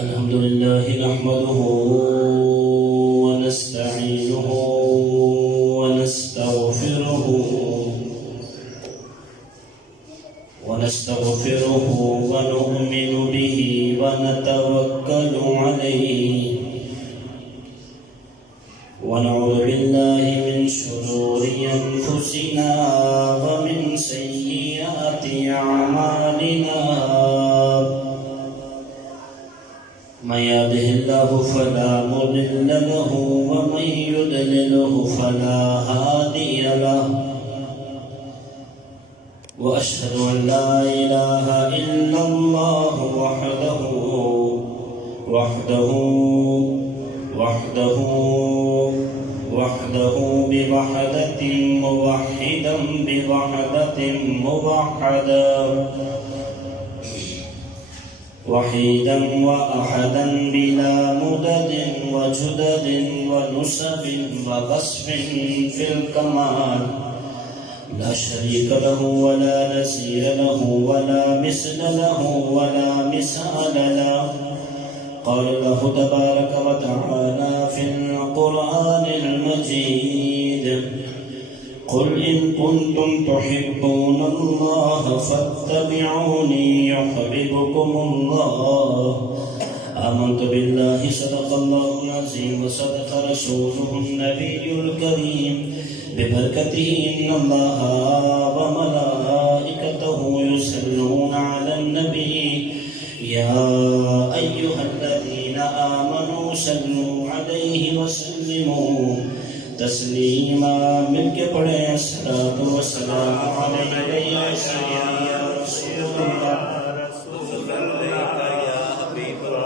الحمد لله نحمده ونستعينه ونستغفره ونؤمن به ونتوكل عليه ونعوذ بالله من شرور أنفسنا ومن سيئات أعمالنا من يهده الله فلا مضل له ومن يضلله فلا هادي له وأشهد أن لا إله إلا الله وحده بوحدة موحدا بوحدة موحدا وحيدا وأحدا بلا مدد وجدد ونسب ووصف في الكمال لا شريك له ولا نظير له ولا مثل له ولا مثال له قال الله تبارك وتعالى في القرآن المجيد قل إن كنتم تحبون الله فاتبعوني يحببكم الله آمنت بالله صدق الله العظيم وصدق رسوله النبي الكريم ببركته إن الله وملائكته يصلون على النبي يا أيها الذين آمنوا صلوا عليه وسلموا تسلیما مل کے پڑھیں الصلاۃ والسلام علیک یا سیدی یا رسول اللہ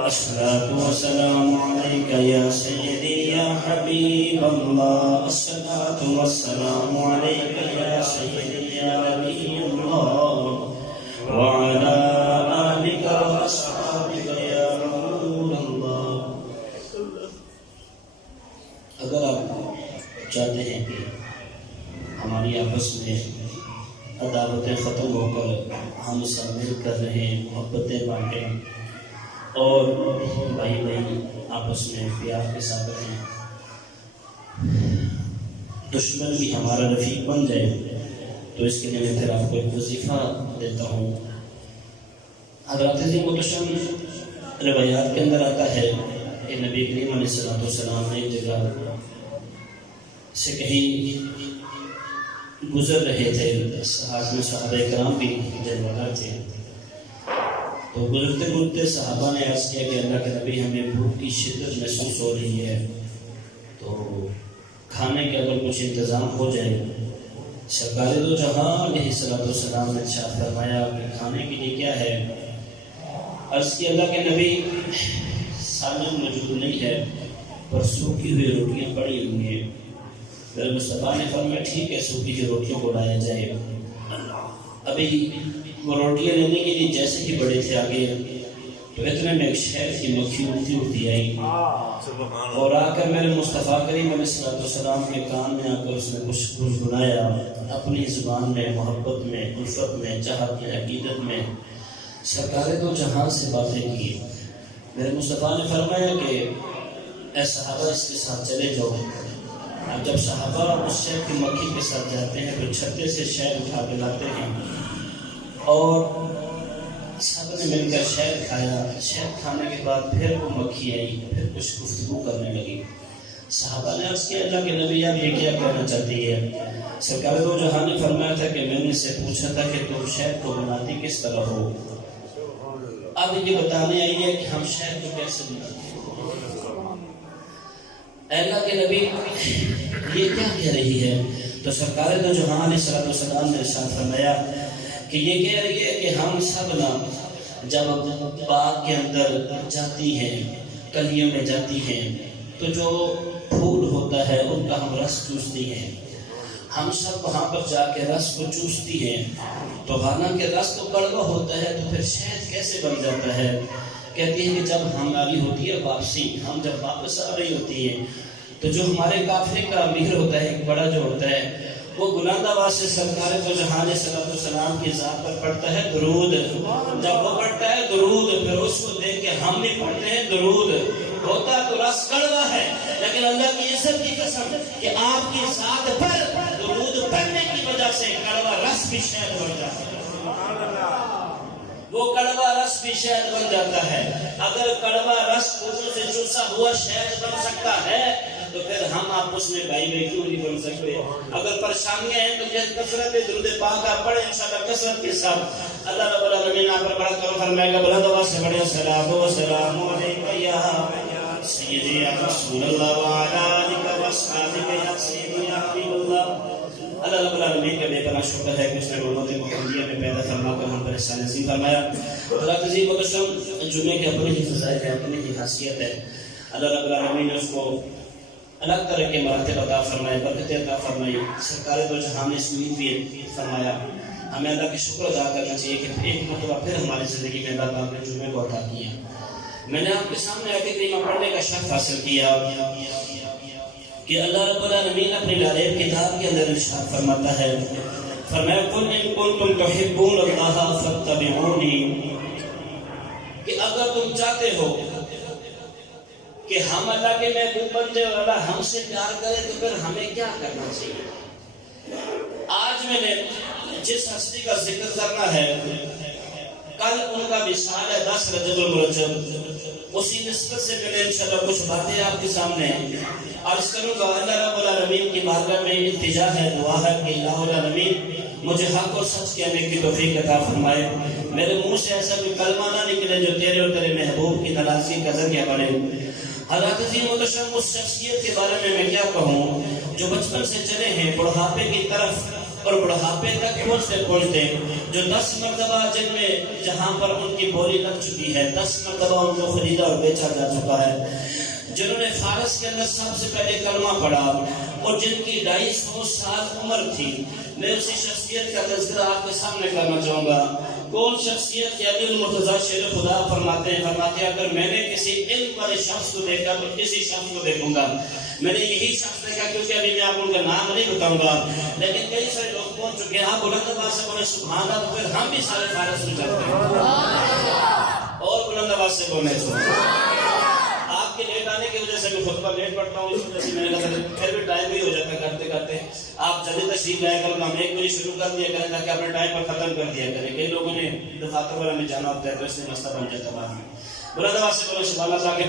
الصلاۃ والسلام علیک یا سیدی یا حبیب اللہ الصلاۃ والسلام علیک یا سیدی یا نبی اللہ وعلی آلک واصحابک یا رسول اللہ. اگر آپ چاہتے ہیں کہ ہماری آپس میں عداوتیں ختم ہو کر ہم سب مل کر رہیں، محبتیں بانٹیں اور بھائی آپس میں پیار کے ساتھ رہیں، دشمن بھی ہمارا رفیق بن جائے، تو اس کے لیے میں پھر آپ کو ایک وظیفہ دیتا ہوں. حضرات عظیم متشم روایات کے اندر آتا ہے کہ نبی کریم علیہ السلام نے ایک جگہ سے کہیں گزر رہے تھے، ساتھ میں صحابہ کرام بھی جلوگر تھے. تو گزرتے گزرتے صحابہ نے عرض کیا کہ اللہ کے نبی ہمیں بھوک کی شدت محسوس ہو رہی ہے، تو کھانے کے اگر کچھ انتظام ہو جائے. سرکار دو جہاں علیہ السلام نے ارشاد فرمایا کہ کھانے کے لیے کیا ہے؟ عرض کی اللہ کے نبی سالن موجود نہیں ہے پر سوکھی ہوئی روٹیاں پڑی ہوئی ہیں. پھر مصطفیٰ نے فرمایا ٹھیک ہے، سوکھی کی روٹیوں کو لایا جائے. ابھی وہ روٹیاں لینے کے لیے جیسے ہی بڑے تھے آگے، تو اتنے میں ایک شہد کی مکھی اڑتی آئی اور آ کر میرے مصطفیٰ کریم علیہ السلام کے کان میں آ کر اس نے کچھ گنگنایا اپنی زبان میں، محبت میں، الفت میں، چاہت میں، عقیدت میں. سرکار دو جہاں سے باتیں کی. میرے مصطفیٰ نے فرمایا کہ اے صحابہ اس کے ساتھ چلے جاؤ. اب جب صحابہ اس شہد کی مکھی کے ساتھ جاتے ہیں تو چھتے سے شہد اٹھا کے لاتے ہیں اور سب نے مل کر شہد کھایا. شہد کھانے کے بعد پھر وہ مکھی آئی، پھر کچھ گفتگو کرنے لگی. صحابہ نے عرض کیا اللہ کے نبی آپ یہ کیا کہنا چاہتی ہے؟ سرکار دو جہاں نے فرمایا تھا کہ میں نے اس سے پوچھا تھا کہ تم شہد کو بناتی کس طرح ہو. اب یہ بتانے آئی ہے کہ ہم شہد کو کیسے بناتے ہیں. اللہ کے نبی یہ کیا کہہ رہی ہے؟ تو سرکار دو جہاں علیہ السلام نے ارشاد فرمایا کہ یہ کہہ رہی ہے کہ ہم سب نا جب باغ کے اندر جاتی ہیں، کلیوں میں جاتی ہیں، تو جو پھول ہوتا ہے ان کا ہم رس چوستی ہیں. ہم سب وہاں پر جا کے رس کو چوستی ہیں، تو حالانکہ رس تو کڑوا ہوتا ہے تو پھر شہد کیسے بن جاتا ہے؟ کہتی ہے کہ جب ہماری ہوتی ہے واپسی، ہم جب واپس آ رہی ہوتی ہے تو جو ہمارے قافلے کا امیر ہوتا ہے، ایک بڑا جو ہوتا ہے، وہ بلند آواز سے سرکار تو جہان صلی اللہ علیہ وسلم کی ذات پر پڑھتا ہے درود. جب وہ پڑھتا ہے درود پھر اس کو دیکھ کے ہم بھی پڑھتے ہیں درود. ہوتا تو رس کڑوا ہے لیکن اللہ کی عزت کی قسم کہ آپ کی ذات پر درود پڑھنے کی وجہ سے کڑوا رس بھی شہد بن جاتا ہے. وہ کڑوا رس بھی شہد بن جاتا ہے. اگر کڑوا رس پوچھوں سے چوسا ہوا شہد بن سکتا ہے تو پھر ہم آپس میں بھائی بھائی کیوں نہیں بن سکتے؟ اگر پریشانیاں ہیں تو یہ کثرت درود پاک آپ پڑھیں انشاءاللہ کثرت کے ساتھ. اللہ رب العالمین آپ پر بڑا کرم فرمائے گا. بلند آواز سے بڑے صلاۃ و سلام علیکہ یا سیدی یا رسول اللہ وعلی آلہ و اصحابہ یا سیدی یا حبیب اللہ. اللہ رب العالمین کا بے پناہ شکر ہے کہ اس نے امت محمدیہ میں پیدا فرما کر ہم پر احسان نصیب فرمایا. اللہ عزیز و اکرم جمعے کے اپنی ہی فضائل ہے, اپنی ہی خاصیت ہے. اللہ رب العالمین نے اس کو الگ طرح کے مراتب عطا فرمائے, برکتیں عطا فرمائی. سرکار دو جہاں نے اس عید بھی فرمایا. ہمیں اللہ کا شکر ادا کرنا چاہیے کہ ایک مرتبہ پھر ہماری زندگی میں اللہ پاک نے جمعے کو عطا کیا. میں نے آپ کے سامنے آیت کریمہ پڑھنے کا شرف حاصل کیا کہ اللہ رب العالمین اپنی لالیر کتاب کے اندر ارشاد فرماتا ہے, فرمایا قل ان کنتم تحبون اللہ فاتبعونی, کہ اگر تم چاہتے ہو کہ ہم اللہ کے محبوب بن جائے اور اللہ ہم سے پیار کرے تو پھر ہمیں کیا کرنا چاہیے. آج میں نے جس ہستی کا ذکر کرنا ہے کل ان کا وصال ہے 10 رجب المرجب, اسی نسبت سے میں نے انشاءاللہ کچھ باتیں آپ کے سامنے عرض کروں گا. اللہ رب العالمین کی بارگاہ میں التجا ہے, دعا ہے کہ الہ العالمین مجھے حق اور سچ کہنے کی توفیق عطا فرمائے. میرے منہ سے ایسا کوئی کلمہ نہ نکلے جو تیرے اور تیرے محبوب کی ناراضگی کا ذریعہ بنے. حضرت عظیم محترم اس شخصیت کے بارے میں کیا کہوں جو بچپن سے چلے ہیں بڑھاپے کی طرف اور بڑھاپے تک پہنچتے پہنچتے جو 10 مرتبہ جن میں جہاں پر ان کی بولی لگ چکی ہے 10 مرتبہ ان کو خریدا اور بیچا جا چکا ہے, جنہوں نے فارس کے اندر سب سے پہلے کلمہ پڑھا اور جن کی 250 سال عمر تھی. میں اسی شخصیت کا تذکرہ آپ کے سامنے کرنا چاہوں گا. کون شخصیت کہ علی المرتضیٰ شیر خدا فرماتے ہیں اگر میں نے کسی علم والے شخص کو دیکھا تو کسی شخص کو دیکھوں گا. میں نے یہی شخص دیکھا, کیونکہ ابھی میں آپ ان کا نام نہیں بتاؤں گا لیکن کئی سارے لوگ پہنچ چکے ہیں. آپ بلند آواز سے بولے سبحان اللہ, تو پھر ہم بھی سارے فارس میں چلتے ہیں اور بلند آواز سے بولنے سبحان. آپ کے لیٹ آنے کی وجہ سے میں خطبہ لیٹ پڑھتا ہوں, اس وجہ سے میں نے کہا پھر بھی ٹائم بھی ہو جاتا ہے کرتے کرتے. آپ جلدی تشریف لائے کر ہم 1 بجے شروع کر دیا کریں تاکہ اپنے ٹائم پر ختم کر دیا کریں. کئی لوگوں نے دفاتر والا میں جانا ہوتا ہے تو اس لیے مسئلہ بن جاتا ہے بعد میں. بلند آواز سے بولو سبحان اللہ کے.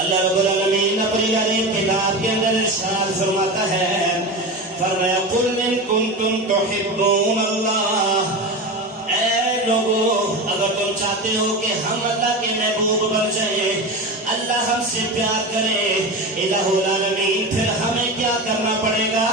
اللہ رب العالمین اپنی لالین کتاب کے اندر ارشاد فرماتا ہے, فرمایا قل ان کنتم تحبون اللہ, اے لوگو اگر تم چاہتے ہو کہ ہم اللہ کے محبوب بن جائیں, اللہ ہم سے پیار کرے, الہ العالمین پھر ہمیں کیا کرنا پڑے گا؟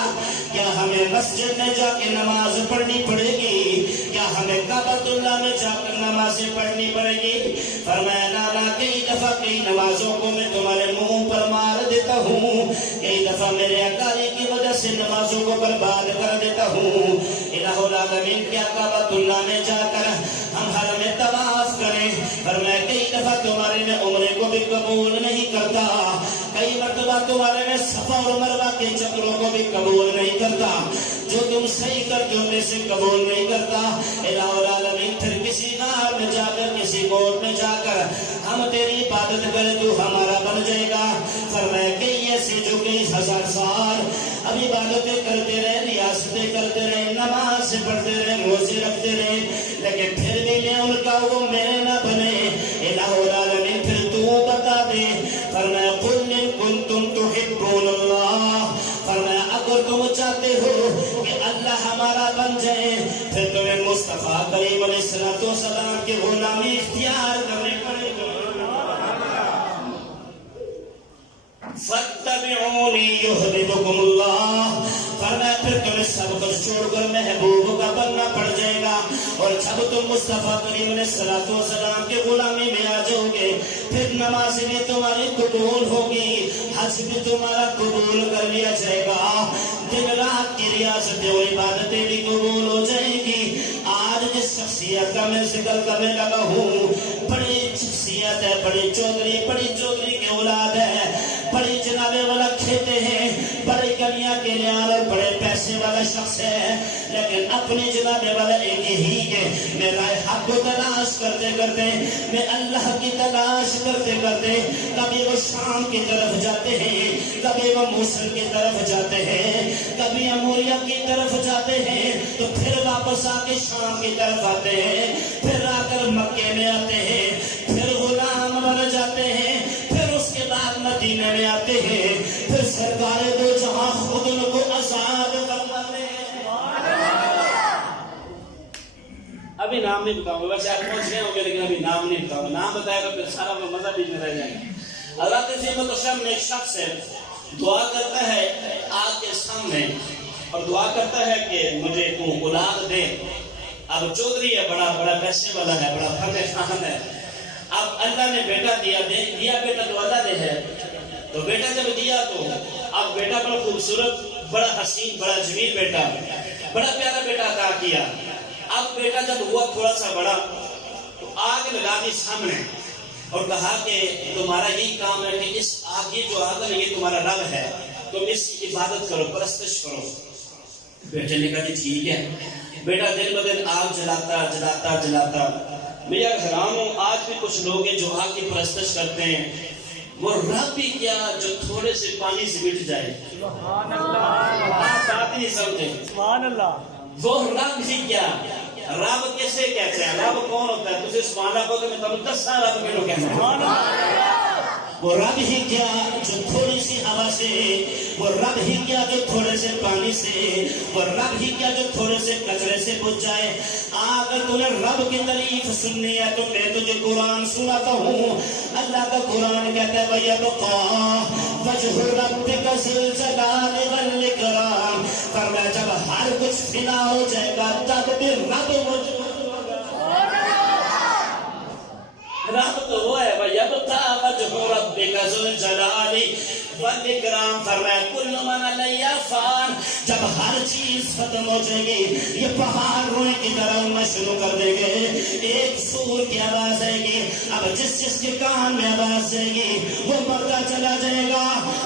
کیا ہمیں مسجد میں جا کے نماز پڑھنی پڑے گی؟ کیا ہمیں کعبۃ اللہ میں جا کر نمازیں پڑھنی پڑے گی؟ فرمایا لالا کئی دفعہ کئی نمازوں کو میں تمہارے منہ پر مار دیتا ہوں, کئی دفعہ میرے اکالی کی وجہ سے نمازوں کو برباد کر دیتا ہوں. الہ العالمین کیا کعبۃ اللہ میں جا کر ہم حرم طواف کریں, فرمایا کئی دفعہ تمہارے میں عمرے کو بھی قبول نہیں کرتا, کئی مرتبہ تمہارے میں صفا اور مروہ کے چکروں کو بھی قبول نہیں کرتا, جو تم صحیح کرتے ہو میں سے قبول نہیں کرتا. الہ العالمین پھر کسی غار میں جا کر کسی گوٹ میں جا کر ہم تیری عبادت کریں تو ہمارا بن جائے گا. فرمایا کئی ایسے جو کئی 1000 سال اب عبادتیں کرتے رہے, ریاستیں کرتے رہے, نماز سے پڑھتے رہے, روزے رکھتے رہے, لیکن پھر بھی میں ان کا وہ میرے نہ بنے. الہ العالمین پھر تو بتا دے. فرمایا قل ان کنتم تحبون اللہ, فرمایا اگر تم چاہتے ہو کہ اللہ ہمارا بن جائے پھر تمہیں مصطفیٰ کریم علیہ السلام کی غلامی اختیار کرنے پڑے گا. فاتبعونی یحببکم اللہ, فرمایا پھر تمہیں سب کچھ چھوڑ کر محبوب کا بننا پڑ جائے گا, اور جب تم مصطفیٰ کریم علیہ السلام کی غلامی میں آ جاؤ گے پھر نماز بھی تمہاری قبول ہوگی, حج بھی تمہارا قبول کر لیا جائے گا, دن رات کی ریاستیں اور عبادتیں بھی قبول ہو جائیں گی. آج جس شخصیت کا میں ذکر کرنے لگا ہوں بڑی شخصیت ہے, بڑی چودھری کی اولاد ہے, بڑی جنابے والا کھیتے ہیں, بڑی گلیاں کے کرتے میں اللہ کی تلاش کرتے کرتے کبھی وہ شام کی طرف جاتے ہیں، کبھی وہ موصل کی طرف جاتے ہیں، کبھی اموریہ کی طرف جاتے ہیں، تو پھر واپس آ کے شام کی طرف آتے ہیں، پھر آ کر مکے میں آتے ہیں، پھر غلام بن جاتے ہیں، پھر اس کے بعد مدینے میں آتے ہیں، پھر سرکار دو جہاں خود ان کو آزاد فرماتے ہیں۔ ابھی نام نہیں بتاؤں گا، ویسے آپ پہنچ گئے ہوں گے لیکن ابھی نام نہیں بتاؤں گا، نام بتایا تو پھر سارا وہ مزہ بھی میں رہ جائے گا۔ حضرت عظمت الشان میں ایک شخص ہے، دعا کرتا ہے آگ کے سامنے اور دعا کرتا ہے کہ مجھے تو اولاد دے۔ اب چودھری ہے، بڑا پیسے والا ہے، بڑا فتح خان ہے، اب اللہ نے بیٹا دیا بیٹا تو اللہ نے ہے، تو بیٹا جب دیا تو اب بیٹا بڑا خوبصورت، بڑا حسین، بڑا جمیل بیٹا، بڑا پیارا بیٹا عطا کیا۔ اب بیٹا جب ہوا تھوڑا سا بڑا تو آگ لگا دی سامنے اور کہا کہ تمہارا یہی کام ہے کہ اس آگ، یہ جو آگ ہے یہ تمہارا رب ہے، تم اس کی عبادت کرو، پرستش کرو۔ بیٹے نے کہا کہ ٹھیک ہے۔ بیٹا دن بدن آگ جلاتا۔ میں یار حیران ہوں، آج بھی کچھ لوگ ہیں جو آگ کی پرستش کرتے ہیں، وہ رب بھی کیا جو تھوڑے سے پانی سے مٹ جائے۔ سبحان اللہ، بات نہیں سمجھے، سبحان اللہ، وہ رب ہی کیا۔ رب کیسے کہتے ہیں؟ رب کون ہوتا ہے؟ تجھے سبحان اللہ کو کہ میں تمہیں 10 سال رب میں لوگ کہتے ہیں۔ وہ رب ہی کیا جو تھوڑی سی ہوا سے، وہ رب ہی کیا جو تھوڑے سے پانی سے، وہ رب ہی کیا جو تھوڑے سے کچرے سے بجھ جائے۔ اگر تمہیں رب کی تعریف سننی ہے تو میں تجھے قرآن سناتا ہوں۔ اللہ کا قرآن کہتا ہے وَيَبْقَى وَجْهُ رَبِّكَ ذُو الْجَلَالِ وَالْإِكْرَامِ، فرمایا جب ہر کچھ فنا ہو جائے گا تب بھی رب موجود ہوگا۔ رب تو وہ ہے وَيَبْقَى وَجْهُ رَبِّكَ ذُو الْجَلَالِ وَالْإِكْرَامِ، فرمایا كُلُّ مَنْ عَلَيْهَا فَانٍ، جب ہر چیز ختم ہو جائے گی یہ پہاڑ روئے کی طرح اڑنا شروع کر دیں گے، ایک سور کی آواز آئے گی، اب جس کے کان میں آواز جائے گی وہ مرتا چلا جائے گا۔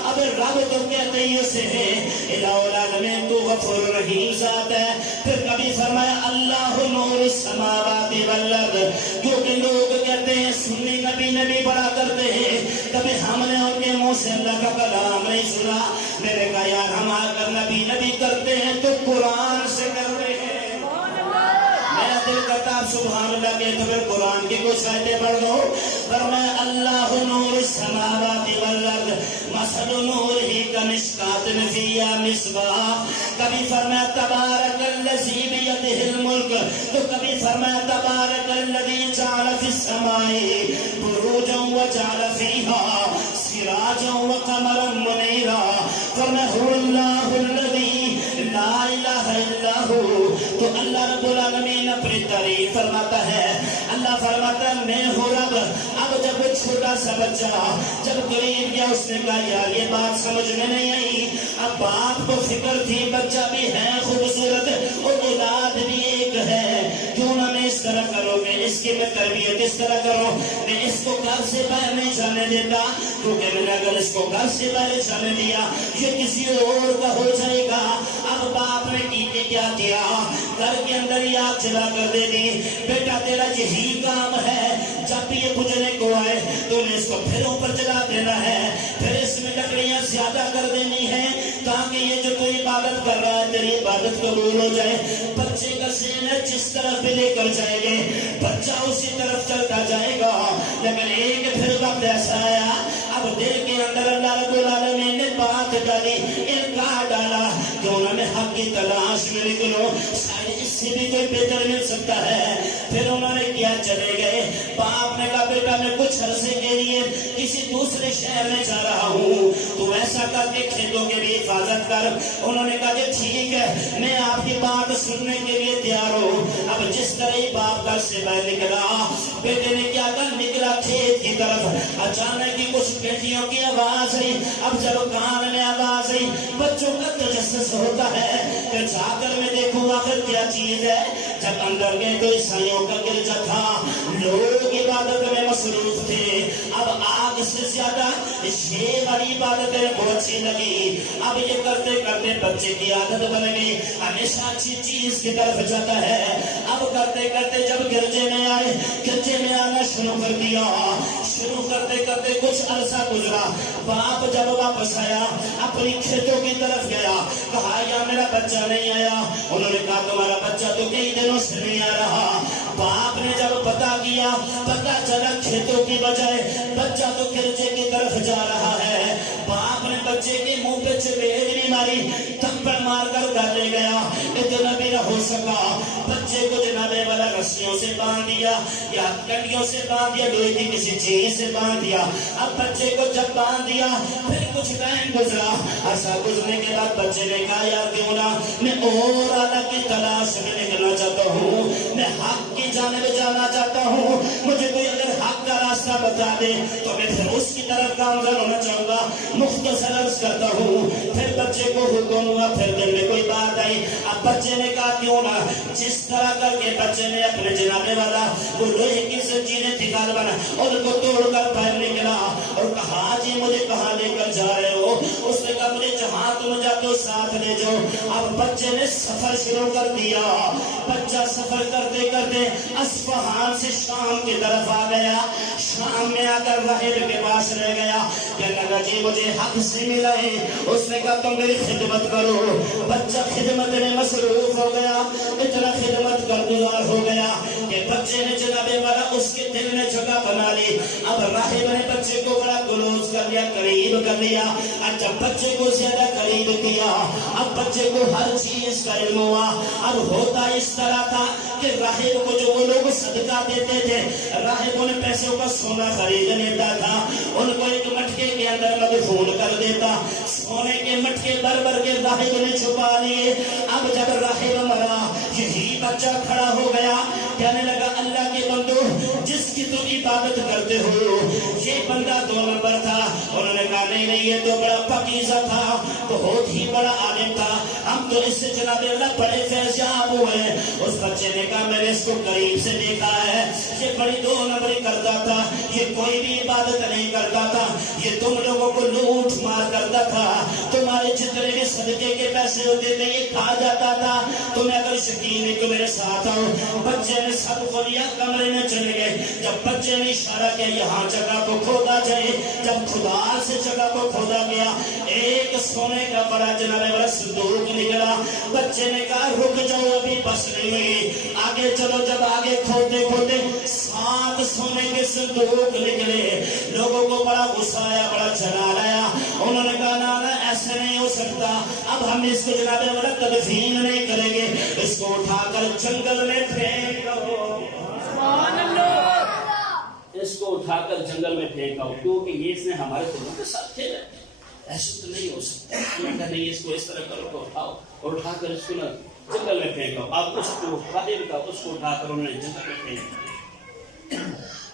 اب رب تو کہتے ہی اسے ہے الہ العالمین، تو غفور رحیم ذات ہے۔ پھر کبھی فرمایا اللہ نور السماوات والارض، کیونکہ لوگ کہتے ہیں سنی نبی بڑا کرتے ہیں، کبھی ہم نے ان کے منہ سے اللہ کا کلام نہیں سنا۔ میں نے کہا یار ہم آ کر نبی کرتے ہیں تو قرآن سے کرتے ہیں۔ میرا دل کرتا آپ سبحان اللہ کے تو پھر قرآن کی کچھ آیتیں پڑھ دو۔ فرمایا اللہ نور السماوات والارض مثل نورہ کمشکاۃ فیہا مصباح، کبھی فرمایا تبارک الذی بیدہ الملک، تو کبھی فرمایا تبارک الذی جعل فی السماء بروجا وجعل فیہا سراجا وقمرا منیرا، فرمایا هو اللہ الذی لا الہ الا ہو۔ تو اللہ رب العالمین اپنی تعریف فرماتا ہے، اللہ فرماتا ہے میں ہوں رب۔ اب جب وہ چھوٹا سا بچہ جب قریب گیا اس نے کہا یار یہ بات سمجھ میں نہیں آئی۔ اب باپ کو فکر تھی بچہ بھی ہے خوبصورت اور اولاد بھی ایک ہے، کیوں نہ میں اس طرح کرو گے، اس کی میں تربیت اس طرح کرو، میں اس کو گھر سے باہر نہیں جانے دیتا، کیونکہ میں نے اگر اس کو گھر سے باہر جانے دیا یہ کسی اور کا ہو جائے گا۔ اب باپ نے کی کیا کیا، گھر کے اندر ہی آگ جلا کر دے دی۔ بیٹا تیرا یہی کام ہے، جب بھی یہ بجھنے کو آئے تو نے اس کو پھر اوپر جلا دینا ہے، پھر اس میں لکڑیاں زیادہ کر دینی ہے تاکہ یہ جو تو عبادت کر رہا ہے تیری عبادت قبول ہو جائے۔ بچے کا ذہن ہے جس طرف بھی لے کر جائیں گے بچہ اسی طرف چلتا جائے گا، لیکن ایک پھر وقت ایسا آیا اب دل کے اندر اللہ رب العالمین نے بات ڈالی، انکار ڈالا، کیوں نہ میں حق کی تلاش میں نکلوں، شاید اس سے بھی کوئی بہتر مل سکتا ہے۔ پھر انہوں نے کیا چلے گئے، باپ نے کہا بیٹا میں کچھ عرصے کے لیے کسی دوسرے شہر میں جا رہا ہوں، تو ایسا کر کے کھیتوں کی بھی حفاظت کر۔ انہوں نے کہا کہ ٹھیک ہے میں آپ کی بات سننے کے لیے تیار ہوں۔ اب جس طرح ہی باپ گھر سے باہر نکلا، بیٹے نے کیا کر نکلا کھیت کی طرف، اچانک ہی کچھ بیٹیوں کی آواز آئی۔ اب جب کان میں آواز آئی بچوں کا تجسس ہوتا ہے کہ جا کر میں دیکھوں آخر کیا چیز ہے۔ جب اندر گئے تو عیسائیوں کا گرجا تھا، لوگ عبادت میں مصروف تھے، اب آگ سے زیادہ یہ والی عبادت کو اچھی لگی. اب یہ کرتے کرتے بچے کی عادت بن گئی, ہمیشہ اچھی چیز کی طرف جاتا ہے. اب کرتے کرتے جب گرجے میں آئے, گرجے میں آنا شروع کر دیا. شروع کرتے کرتے کچھ عرصہ گزرا. باپ جب واپس آیا اپنی کھیتوں کی طرف گیا, کہا یا میرا بچہ نہیں آیا. انہوں نے کہا تمہارا بچہ تو کئی دنوں سے نہیں آ رہا. باپ نے جب پتا کیا, پتا چلا کھیتوں کی بجائے بچہ تو گرجے کی طرف جا رہا ہے. باپ نے بچے کے منہ پہ چپیڑ ماری, تھپڑ مار کر گھر لے گیا. اتنا بھی نہ ہو سکا, بچے کو جناب والا رسیوں سے باندھ دیا یا کنڈیوں سے باندھ دیا, لوہے کی کسی چیز سے باندھ دیا. اب بچے کو جب باندھ دیا پھر کچھ ٹائم گزرا. ایسا گزرنے کے بعد بچے نے کہا یار کیوں نہ میں اور اعلیٰ کی تلاش میں نکلنا چاہتا ہوں, میں حق کی جانب جانا چاہتا ہوں. مجھے کوئی اگر حق کا راستہ بتا دے تو میں پھر اس کی طرف گامزن ہونا چاہوں گا. مختصر عرض کرتا ہوں, پھر بچے کو حکم ہوا, پھر دل میں کوئی بات آئی. اب بچے نے کہا کیوں نہ جس طرح کر کے بچے نے اپنے جنابے والا وہ لوہے کی زنجیریں تکال بنا ان کو توڑ کر باہر نکلا اور کہا جی مجھے کہاں لے کر جا رہے ہو؟ اس نے کہا مجھے جہاں تم جاتے ہو ساتھ لے جاؤ. اب بچے نے سفر شروع کر دیا. بچہ سفر کرتے کرتے اصفہان سے شام کی طرف آ گیا. شام میں آ کر راہب کے پاس رہ گیا. کہنے لگا جی مجھے حق سے ملا ہے. اس نے کہا تم میری خدمت کرو. بچہ خدمت میں مصروف ہو گیا, اتنا خدمت کا گزار ہو گیا کہ بچے نے جناب والا اس کے دل میں جگہ بنا لی. اب راہب نے بچے کو بڑا گلوز کر لیا, قریب کر لیا. جب بچے کو زیادہ قریب کیا, اب بچے کو ہر چیز کا علم ہوا. اب ہوتا اس طرح تھا کہ راہب کو جو وہ لوگ صدقہ دیتے تھے, راہب ان پیسوں کا سونا خرید لیتا تھا, ان کو ایک مٹکے کے اندر مدفون کر دیتا. سونے کے مٹکے بھر بھر کے راہب نے چھپا لیے. اب جب راہب مرا, یہی بچہ کھڑا ہو گیا, کہنے لگا اللہ کے بندو جس کی تم عبادت کرتے ہو یہ بندہ 2 نمبر تھا. انہوں نے کہا نہیں نہیں, یہ تو بڑا پاکیزہ تھا, بہت ہی بڑا عالم تھا, ہم تو اس سے جناب اللہ بڑے فیض یاب ہوئے. اس بچے نے کہا میں نے اس کو قریب سے دیکھا ہے, یہ بڑی 2 نمبری کرتا تھا, یہ کوئی بھی عبادت نہیں کرتا تھا, یہ تم لوگوں کو لوٹ مار کرتا تھا, تمہارے جتنے بھی صدقے کے پیسے ہوتے تھے یہ کھا جاتا تھا. تمہیں اگر یقین ہے تو میرے ساتھ آؤ. بچے نے سب کو لیا, کمرے میں چلے گئے. جب بچے نے اشارہ کیا یہاں جگہ کو کھودا جائے, جب خدا سے جگہ کو کھودا گیا, ایک سونے کا بڑا جناب والا صندوق نکلا. بچے نے کہا رک جاؤ ابھی بس نہیں ہوئی, آگے چلو. جب آگے کھودتے کھودتے 7 سونے کے صندوق نکلے. لوگوں کو بڑا غصہ آیا, بڑا جلال آیا. انہوں نے کہا نا ایسے نہیں ہو سکتا, اب ہم اس کو جناب والا تدفین نہیں کریں گے, اس کو اٹھا کر جنگل میں پھینک دو. اس کو اٹھا کر جنگل میں پھینکاؤ, کیونکہ یہ اس نے ہمارے دلوں کے ساتھ کھیلا. ایسا تو نہیں ہو سکتا. نہیں, اس کو اس طرح کرو تو اٹھاؤ اور اٹھا کر اس کو نا جنگل میں پھینکاؤ. اب اس کو راہب کا اس کو اٹھا کر انہوں نے جنگل میں پھینکا.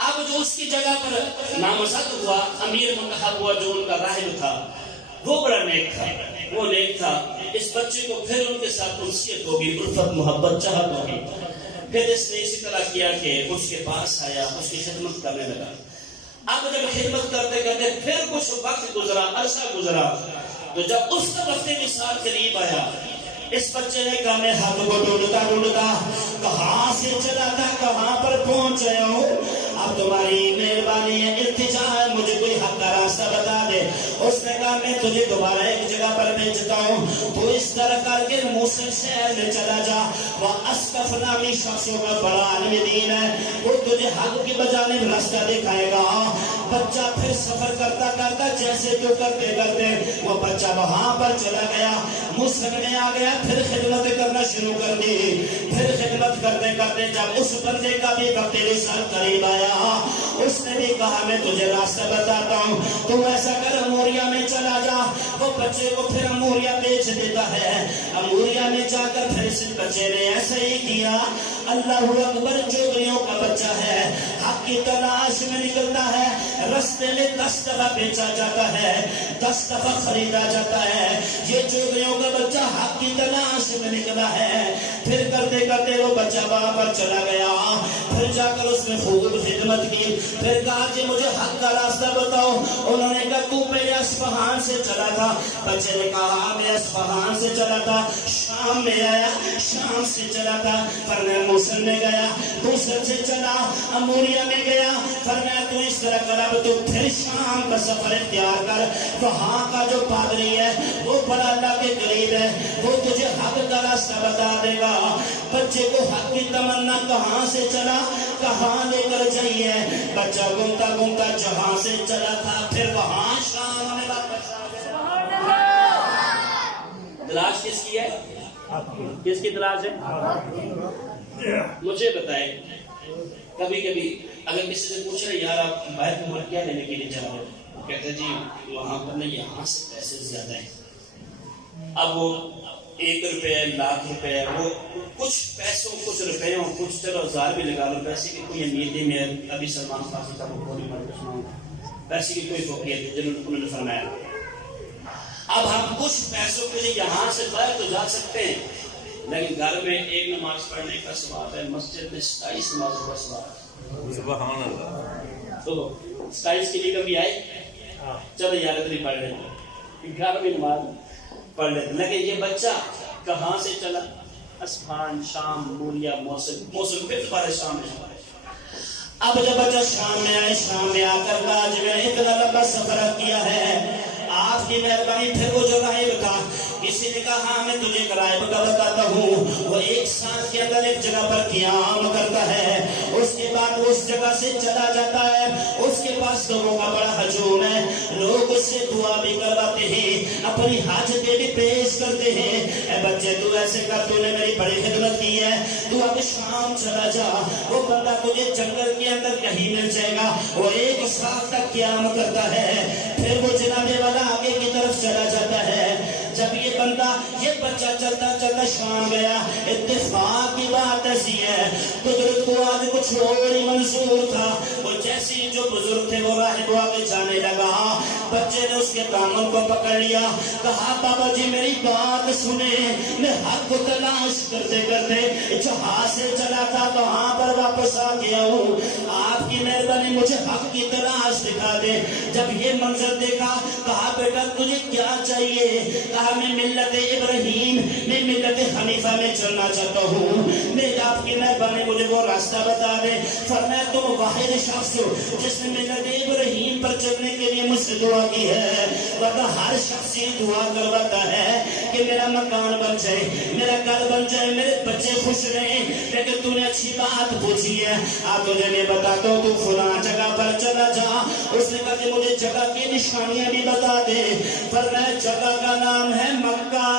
اب جو اس کی جگہ پر نامزد ہوا, امیر منتخب ہوا, جو ان کا راہب تھا وہ بڑا نیک تھا. وہ نیک تھا. اس بچے کو پھر ان کے ساتھ انسیت ہوگی, الفت محبت چاہت ہوگی. پھر اس نے اسی طرح کیا کہ اس کے پاس آیا, اس کی خدمت کرنے لگا. اب جب خدمت کرتے کرتے پھر کچھ وقت گزرا, عرصہ گزرا, تو جب اس کا وقت وصال قریب آیا, اس بچے نے کہا میں حق کو ڈھونڈتا ڈھونڈتا کہاں سے چلا تھا, کہاں پر پہنچ گیا ہوں. اب تمہاری مہربانی ہے, التجا ہے, مجھے کوئی حق کا راستہ بتا دے. اس نے کہا میں تجھے دوبارہ ایک جگہ پر بھیجتا ہوں, تو اس طرح کر کے موصل شہر میں چلا جا. وہ اسقف نامی شخصوں کا بڑا عالم دین ہے, وہ تجھے حق کی بجانب راستہ دکھائے گا. بچہ پھر سفر کرتا کرتا جیسے تو کرتے کرتے وہ بچہ وہاں پر چلا گیا, موصل میں آ گیا. پھر خدمت کرنا شروع کر دی. پھر خدمت کرتے کرتے جب اس بندے کا بھی وقت وصال قریب آیا, اس نے بھی کہا میں تجھے راستہ بتاتا ہوں, تو ایسا کر اموریا میں چلا جا. وہ بچے کو پھر اموریا بیچ دیتا ہے. اموریا میں جا کر پھر اس بچے نے ایسا ہی کیا. اللہ اکبر, چوگلیوں کا بچہ ہے, حق کی تلاش میں نکلتا ہے, رستے میں 10 دفعہ بیچا جاتا ہے، 10 دفعہ خریدا جاتا ہے۔ یہ چودھریوں کا بچہ حق کی تلاش میں نکلا ہے، پھر کرتے کرتے وہ بچہ وہاں پر چلا گیا، پھر جا کر اس میں خوب خدمت کی، پھر کہا کہ مجھے حق کا راستہ بتاؤ۔ انہوں نے کہا تو پہلے اصفہان سے چلا تھا۔ بچے نے کہا میں اصفہان سے چلا تھا، شام میں آیا، شام سے چلا تھا، فرمایا موصل میں گیا، موصل سے چلا اموریہ میں گیا، فرمایا تو اس طرح کر، اب تو پھر شام کا سفر اختیار کر، وہاں کا جو پادری ہے وہ بڑا اللہ کے قریب ہے، وہ تجھے حق کا راستہ بتا دے گا۔ بچے کو حق کی تمنا کہاں سے چلا، کہاں لے کر جائیے، بچہ گھومتا گھومتا جہاں سے چلا تھا پھر وہاں شام میں واپس آ گیا۔ تلاش کس کی ہے؟ کس کی تلاش ہے؟ مجھے بتائیں، کبھی کبھی اگر کسی سے پوچھ رہے یار آپ باہر عمر کیا لینے کے لیے جا رہے ہو، کہتے جی وہاں پر نہیں، یہاں سے پیسے زیادہ ہیں۔ اب وہ 1 روپے، لاکھ روپے، وہ کچھ پیسوں کچھ روپیوں کچھ چلو 1000 بھی لگا لو، پیسے کی کوئی امید نہیں ہے۔ ابھی سلمان فارسی کا وہ نہیں مر، پیسے کی کوئی فوقیت نہیں، انہوں نے فرمایا اب ہم کچھ پیسوں کے لیے یہاں سے باہر تو جا سکتے ہیں، لیکن گھر میں ایک نماز پڑھنے کا ثواب ہے، مسجد میں 27 نمازوں کا ثواب ہے۔ سبحان اللہ۔ تو 27 کے لیے کبھی آئے چلو یار اتنی پڑھ لیتے، گھر میں نماز پڑھ لیتے، لیکن یہ بچہ کہاں سے چلا، اصفہان، شام، موریہ، موصل، موصل پھر دوبارہ شام میں۔ اب جب بچہ شام میں آئے، شام میں آ کر آج میں اتنا لمبا سفر کیا ہے، آپ کی مہربانی پھر وہ جو راہب تھا، کسی نے کہا ہاں میں تجھے راہب کا بتاتا ہوں، وہ 1 سال کے اندر ایک جگہ پر قیام کرتا ہے، اس کے بعد اس جگہ سے چلا جاتا ہے، اس کے پاس لوگوں کا بڑا ہجوم ہے، لوگ اس سے دعا بھی کرواتے ہیں، اپنی حاجتیں بھی پیش کرتے ہیں۔ اے بچے تو ایسے کر، تو نے میری بڑی خدمت کی ہے، تو اب شام چلا جا، وہ بندہ تجھے جنگل کے اندر کہیں مل جائے گا، وہ 1 سال تک قیام کرتا ہے، پھر وہ جناب والا آگے کی طرف چلا جاتا ہے۔ جب یہ بندہ، یہ بچہ چلتا چلتا شام گیا، اتفاق کی بات ایسی ہے قدرت کو آج کچھ اور ہی منظور تھا، وہ جیسی جو بزرگ تھے وہ راہب آگے جانے لگا، بچے نے اس کے دامن کو پکڑ لیا، کہا بابا جی میری بات سنیں، میں حق کو تلاش کرتے کرتے جہاں سے چلا تھا وہاں پر واپس آ گیا ہوں، آپ کی مہربانی مجھے حق کی تلاش دکھا دے۔ جب یہ منظر دیکھا کہا بیٹا تجھے کیا چاہیے، کہا میں ملت ابراہیم، میں ملت حنیفہ میں چلنا چاہتا ہوں، میں آپ کی مہربانی مجھے وہ راستہ بتا دے۔ فرمایا تم واحد شخص ہو جس نے ملت ابراہیم پر چلنے کے لیے مجھ سے دعا کی ہے، ورنہ ہر شخص یہ دعا کرواتا ہے کہ میرا مکان بن جائے، میرا گھر بن جائے، میرے بچے خوش رہیں، لیکن تو نے اچھی بات پوچھی ہے، آپ تجھے میں بتاتا ہوں، تو فلاں جگہ پر چلا جا۔ اس نے کہا کہ مجھے جگہ کی نشانیاں بھی بتا دے۔ فرمایا جگہ کا نام ہے مکہ۔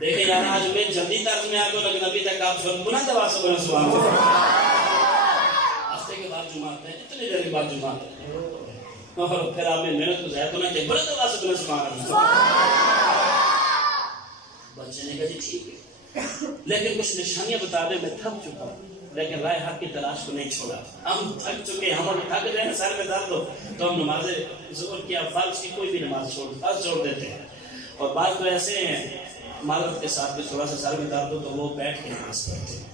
دیکھیں یار آج میں جلدی طرز میں آ گیا، لیکن ابھی تک آپ سن پناہ دوا سے بنا سوال ہفتے کے بعد جماعت ہے، اتنے دیر کے بعد جماعت ہے، اور پھر آپ میں محنت کو ضائع تو نہ کہ بڑا دوا سے بنا سوال۔ بچے نے کہا جی ٹھیک ہے، لیکن کچھ نشانیاں بتا دیں، میں تھک چکا ہوں، لیکن رائے حق کی تلاش کو نہیں چھوڑا۔ ہم تھک چکے، ہم تھک جائیں نا سر میں درد ہو تو ہم نماز ظہر کی فرض کی کوئی بھی نماز چھوڑ دیتے ہیں، اور بعض تو ایسے ہیں معذرت کے ساتھ بھی تھوڑا سا سر میں درد ہو تو وہ بیٹھ کے نماز پڑھتے ہیں،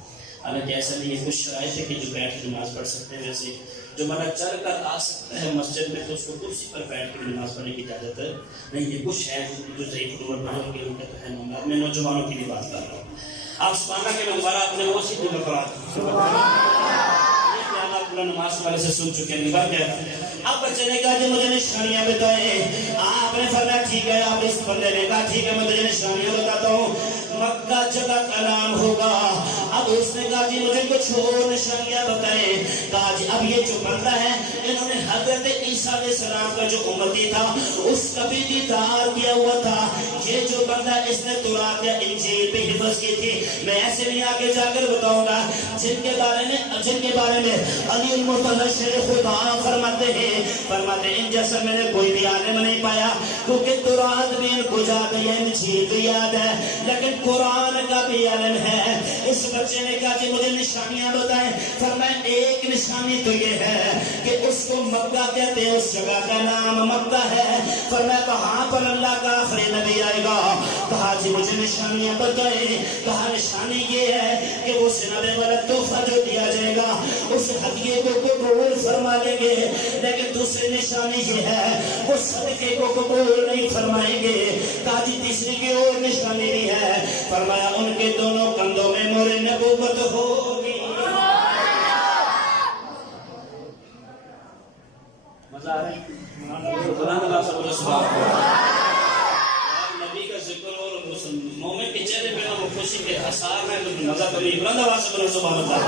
حالانکہ ایسا نہیں ہے، کچھ شرائط ہے کہ جو بیٹھ کے نماز پڑھ سکتے ہیں، ویسے جو مرا چل کر آ سکتا ہے مسجد میں تو اس کو کرسی پر بیٹھ کے نماز پڑھنے کی اجازت نہیں ہے، کچھ ہے جو ضعیف بزرگ کے ان کا تو ہے معاملات، میں نوجوانوں کی بھی بات کر رہا ہوں۔ آپ سبحانہ کے دوبارہ اپنے وہ سی کو قرآن نماز والے سے سن چکے ہیں، بات ہے۔ اب بچے نے کہا کہ مجھے نشانیاں بتائیں، آپ نے فرمایا ٹھیک ہے، آپ اس بندے نے کہا ٹھیک ہے میں تجھے نشانیاں بتاتا ہوں، مکہ جگہ کا نام ہوگا۔ اب اس نے کہا جی مجھے کچھ اور نشانیاں بتائیں، کہا جی اب یہ جو بندہ ہے انہوں نے حضرت عیسیٰ علیہ السلام کا جو امتی تھا اس کا بھی دیدار کیا ہوا تھا، یہ جو بندہ اس نے تورات یا انجیل پہ حفظ کی تھی، میں ایسے نہیں آگے جا کر بتاؤں گا، جن کے بارے میں علی المرتضی شیخ خدا فرماتے ہیں ان جیسا میں نے کوئی بھی عالم نہیں پایا، کیونکہ تورات بھی ان کو یاد ہے، انجیل بھی یاد ہے، لیکن قرآن کا بھی علم ہے۔ اس بچے نے کہا کہ مجھے نشانیاں بتائیں، فرمایا ایک نشانی تو یہ ہے کہ اس کو مکہ کہتے ہیں، اس جگہ کا نام مکہ ہے۔ فرمایا کہاں پر اللہ کا آخری نبی آئے گا؟ کہا جی مجھے نشانیاں بتائیں۔ کہا نشانی یہ ہے کہ وہ جناب والا تحفہ جو دیا جائے گا اس ہدیے کو قبول فرما لیں گے، لیکن دوسری نشانی یہ ہے وہ صدقے کو قبول نہیں فرمائیں گے۔ کہا جی تیسری کی اور نشانی بھی ہے۔ فرمایا ان کے دونوں کندھوں میں مہر نبوت ہوگی۔ مزہ آ رہا ہے؟ نبی کا ذکر اور مومن کے چہرے پہ وہ خوشی کے آثار ہیں، تو مزہ تو نہیں۔ بلند آواز سے بولو سبحان اللہ۔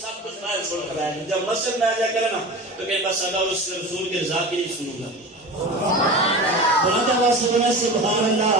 سب کچھ باہر چھوڑ کر آئے، جب مسجد میں آ جا کرے نا تو کہ بس اللہ اور اس کے رسول کے رضا کے لیے سنوں گا۔ بلند آواز سے بولو سبحان اللہ۔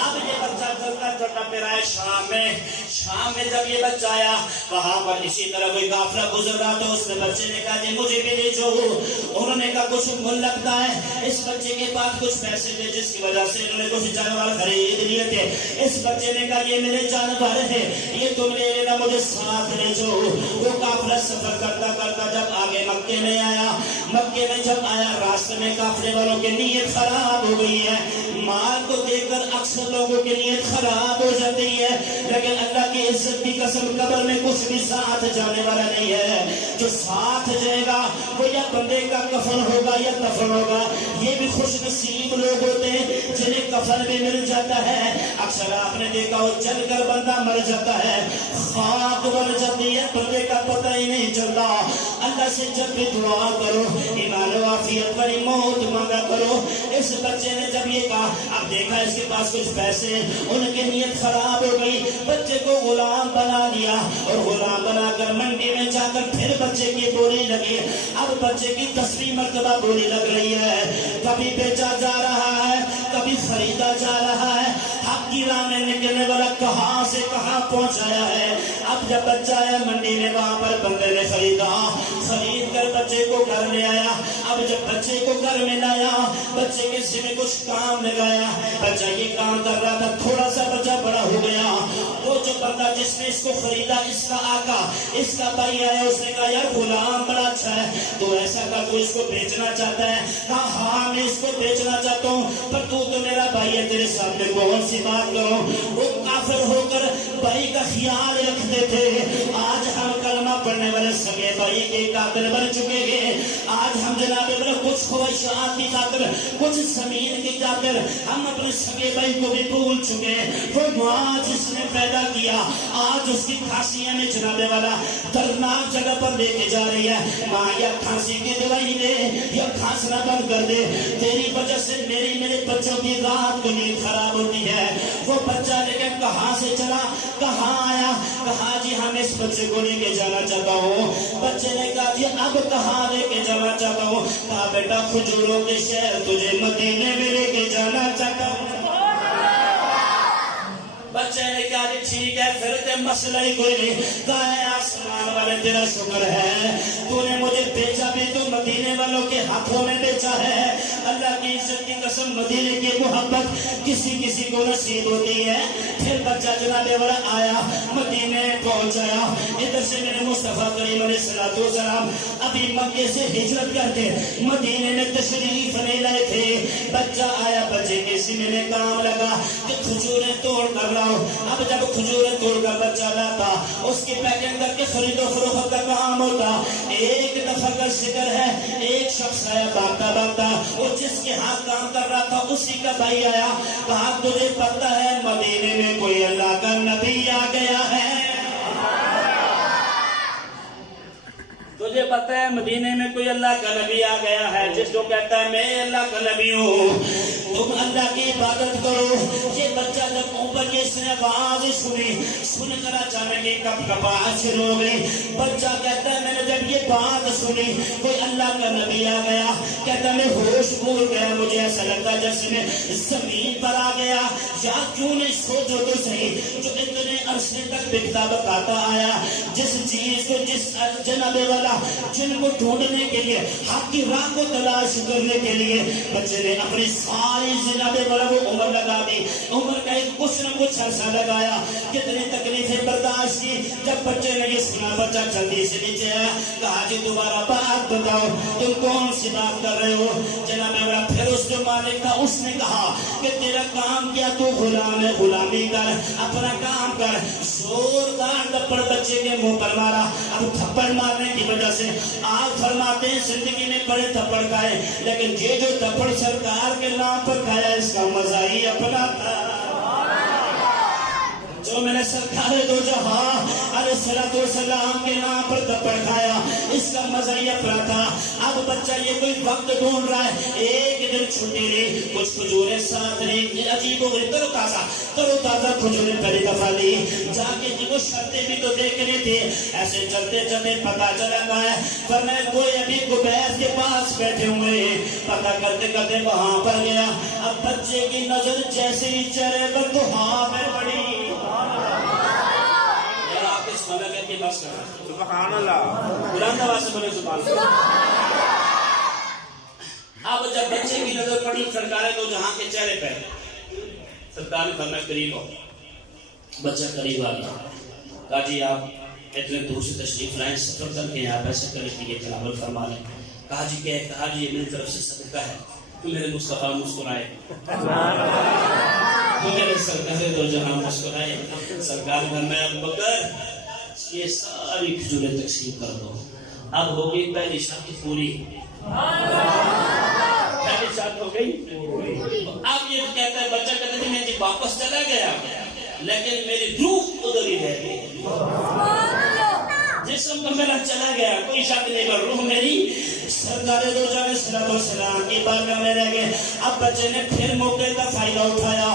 اب یہ بچہ چلتا چلتا پھر آئے شام میں جب یہ بچہ آیا وہاں پر اسی طرح کوئی قافلہ گزر رہا تو اس نے بچے نے کہا جی مجھے بھی لے جاؤ۔ انہوں نے کہا کچھ مل لگتا ہے، اس بچے کے پاس کچھ پیسے تھے جس کی وجہ سے انہوں نے کچھ جانور خرید لیے تھے۔ اس بچے نے کہا یہ میرے جانور ہیں، یہ تم لے لینا، مجھے ساتھ لے جاؤ۔ وہ قافلہ سفر کرتا کرتا جب آگے مکے میں آیا، مکے میں جب آیا راستے میں قافلے والوں کی نیت خراب ہو گئی ہے۔ مال کو دیکھ کر اکثر لوگوں کی نیت خراب ہو جاتی ہے، لیکن اللہ کی عزت کی قسم قبر میں کچھ بھی ساتھ جانے والا نہیں ہے۔ جو ساتھ جائے گا وہ یا بندے کا کفن ہوگا یا دفن ہوگا۔ یہ بھی خوش نصیب لوگ ہوتے ہیں جنہیں کفن بھی مل جاتا ہے۔ اکثر آپ نے دیکھا ہو جل کر بندہ مر جاتا ہے، خاک بن جاتی ہے، بندے کا پتہ ہی نہیں چلتا۔ اللہ سے جب بھی دعا کرو ایمان و عافیت والی موت مانگا کرو۔ اس بچے نے جب یہ کہا، اب دیکھا اس کے پاس کچھ پیسے، ان کی نیت خراب ہو گئی، بچے کو غلام بنا لیا اور غلام بنا کر منڈی میں جا کر پھر بچے کی بولی لگی۔ اب بچے کی 10ویں مرتبہ بولی لگ رہی ہے، کبھی بیچا جا رہا ہے کبھی خریدا جا رہا ہے۔ حق کی راہ میں نکلنے والا کہاں سے کہاں پہنچایا ہے۔ اب جب بچہ آیا منڈی میں وہاں پر بندے نے خرید کر بچے کو گھر لے آیا۔ اب جب بچے کو گھر میں لایا بچے کے سر میں کچھ کام لگایا، بچہ یہ کام کر رہا تھا، تھوڑا سا بچہ بڑا ہو گیا۔ وہ جو بندہ جس نے اس کو خریدا اس کا آقا اس کا بھائی آیا، اس نے کہا یار غلام بڑا اچھا ہے، تو ایسا کر تو اس کو بیچنا چاہتا ہے؟ کہا ہاں میں اس کو بیچنا چاہتا ہوں، پر تو میرا بھائی ہے، تیرے سامنے کون سی بات کروں۔ وہ کافر ہو کر بھائی کا خیال رکھتے تھے۔ آج ہم کلمہ پڑھنے والے سگے بھائی کے قاتل بن چکے ہیں۔ آج ہم جناب کچھ خواہشات کی خاطر کچھ زمین کی خاطر ہم اپنے سگے بھائی کو بھی بھول چکے۔ وہ ماں جس نے پیدا کیا آج اس کی کھانسیاں میں جناب والا دردناک جگہ پر لے کے جا رہی ہے۔ ماں یا کھانسی کی دوائی دے یا کھانسنا بند کر دے، تیری وجہ سے میرے بچوں کی رات کو نیند خراب ہوتی ہے۔ وہ بچہ لے کے کہاں سے چلا کہاں آیا؟ کہا جی ہم اس بچے کو لے کے جانا چاہتا ہوں۔ بچے نے کہا جی اب کہاں لے کے جانا چاہتا ہوں؟ کہا بیٹا کھجوروں کے شہر تجھے مدینے میں لے کے جانا چاہتا ہوں۔ بچے نے کہا جی ٹھیک ہے پھر تے مسئلہ ہی کوئی نہیں۔ کہا ہے آسمان والے تیرا شکر ہے تو نے مجھے بیچا بھی تو مدینے والوں کے ہاتھوں میں بیچا ہے۔ اللہ کی عزت کی قسم مدینے کی محبت کسی کو نصیب ہوتی ہے۔ پھر بچہ جناب والا آیا مدینے پہنچایا۔ ادھر سے میرے مصطفیٰ کریم علیہ الصلوۃ والسلام ابھی مکے سے ہجرت کر کے مدینے میں تشریف لے لائے تھے۔ بچہ آیا، بچے کے سینے میں کام لگا کہ کھجوریں توڑ کر لاؤ۔ اب جب کھجوریں توڑ کر بچہ لاتا اس کی پیکنگ کر کے خرید و فروخت کا کام ہوتا۔ ایک دفعہ کا ذکر ہے، ایک شخص آیا بھاگتا بھاگتا، وہ جس کے ہاتھ کام کر رہا تھا اسی کا بھائی آیا۔ کہا تجھے پتہ ہے مدینے میں کوئی اللہ کا نبی آ گیا ہے؟ تجھے پتہ ہے مدینے میں کوئی اللہ کا نبی آ گیا ہے؟ جس کو کہتا ہے میں اللہ کا نبی ہوں، تم اللہ کی عبادت کرو۔ یہ بچہ جب اوپر اس نے آواز سن کر اچانک کپ کپاہٹ شروع ہو گئی۔ بچہ کہتا ہے میں نے جب یہ بات سنی کوئی اللہ کا نبی آ گیا، کہتا میں ہوش بھول گیا، مجھے ایسا لگتا جیسے میں زمین پر آ گیا۔ یا کیوں نہیں سوچو تو صحیح، جو اتنے عرصے تک بکتا بکاتا آیا، جس چیز کو جس جناب والا جن کو ڈھونڈنے کے لیے حق کی راہ کو تلاش کرنے کے لیے بچے نے اپنی ساری جناب والا وہ عمر لگا دی۔ عمر کا ایک کچھ نہ کچھ عرصہ لگایا، کتنی تکلیفیں برداشت سی جب بچے نے یہ سنا بچہ جلدی سے نیچے آیا کہا جی دوبارہ بات بتاؤ تم کون سی بات کر رہے ہو جناب میرا پھر اس جو مالک تھا اس نے کہا کہ تیرا کام کیا تو غلام ہے غلامی کر اپنا کام کر زوردار تھپڑ بچے کے منہ پر مارا اب تھپڑ مارنے کی وجہ سے آپ فرماتے ہیں زندگی میں بڑے تھپڑ کھائے لیکن یہ جو تھپڑ سرکار کے نام پر کھایا اس کا مزہ ہی اپنا تھا جو میں نے سرکار دو جہاں علیہ السلام کے نام پر تھپڑ کھایا اس کا مزہ ہی اپنا تھا اب بچہ یہ کوئی وقت ڈھونڈ رہا ہے ایک دن چھٹی لی کچھ کھجوریں ساتھ لی عجیب و غریب ترو تازہ کھجوریں پہلی دفعہ لی جا کے وہ شرطیں بھی تو دیکھنے تھے ایسے چلتے چلتے پتا چلا گا ہے فرمایا کوئی ابھی قبیس کے پاس بیٹھے ہوئے پتا کرتے کرتے وہاں پر گیا اب بچے کی نظر جیسے ہی چہرے پر تو ہاں میں پڑی سبحان اللہ بلند آواز سے بولے سبحان اللہ اب جب بچے کی نظر پڑی سرکار دو جہاں کے چہرے پہ سرکار نے فرمایا قریب ہو بچہ قریب آ گیا کہا جی آپ اتنے دور سے تشریف لائیں سفر کر کے آپ ایسا کریں کہ یہ تلاوت فرما لیں کہا جی کیا کہا جی یہ میری طرف سے صدقہ ہے تو میرے مصطفیٰ مسکرائے تو میرے سرکار دو جہاں مسکرائے سرکار نے فرمایا ابوبکر یہ ساری کھجوریں تقسیم کر دو اب ہو گئی پہلی شرط پوری پہلی شرط ہو گئی اب یہ کہتا ہے بچہ کہتا ہے میں جی واپس چلا گیا لیکن میری روح ادھر ہی رہ گئی جسم تو میرا چلا گیا کوئی شک نہیں پر روح میری سرکار دو جانے سلام کی بارگاہ میں رہ گئے اب بچے نے پھر موقع کا فائدہ اٹھایا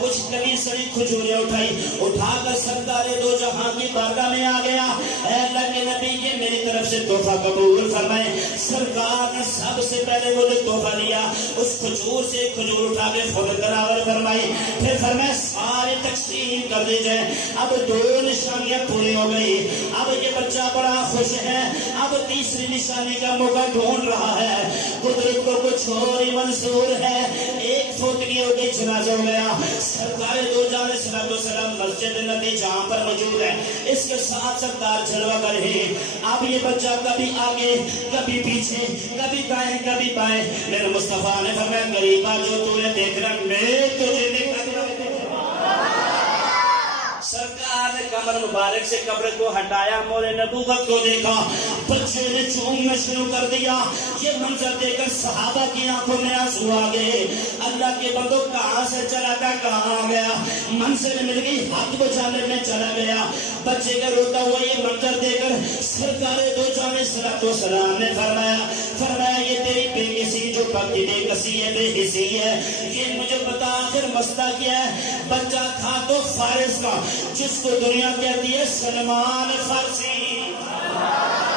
کچھ کبھی سڑی کھجوریں اٹھائی اٹھا کر سرکار دو جہاں کی بارگاہ میں آ گیا اے اللہ کے نبی یہ میری طرف سے تحفہ قبول فرمائے سرکار نے سب سے پہلے وہ تحفہ لیا اس کھجور سے کھجور اٹھا کے خود تناول فرمائی پھر فرمائے سارے تقسیم کر دی جائے اب دو نشانیاں پوری ہو گئی اب یہ بچہ بڑا خوش ہے اب تیسری نشانی کا موقع ڈھونڈ رہا ہے قدرت کو کچھ اور ہی منظور ہے ایک فوتگی ہو گئی جنازہ ہو گیا سرکار دو جانے سلام مسجد نبی جہاں پر موجود ہے اس کے ساتھ سرکار جلوہ کر رہے اب یہ بچہ کبھی آگے کبھی پیچھے کبھی دائیں کبھی بائیں میرے مصطفیٰ نے فرمایا غریبا جو تو نے دیکھ رہا میں تجھے دیکھ رہا سرکار نے کمر مبارک سے قبر کو ہٹایا مور نبوت کو دیکھا بچے نے چومنا شروع کر دیا یہ منظر دیکھ کر صحابہ کی آنکھوں میں آنسو آ گئے اللہ کے بندوں کہاں سے چلا تھا کہاں آ گیا منزل مل گئی ہاتھ بچانے میں چلا گیا بچے کا روتا ہوا یہ منظر دیکھ کر سرکار دو جانے سلام نے فرمایا یہ تیری بے کسی جو پکی بے کسی ہے بے حسی ہے یہ مجھے بتا آخر مسئلہ کیا ہے بچہ تھا تو فارس کا جس کو دنیا کہتی ہے سلمان فارسی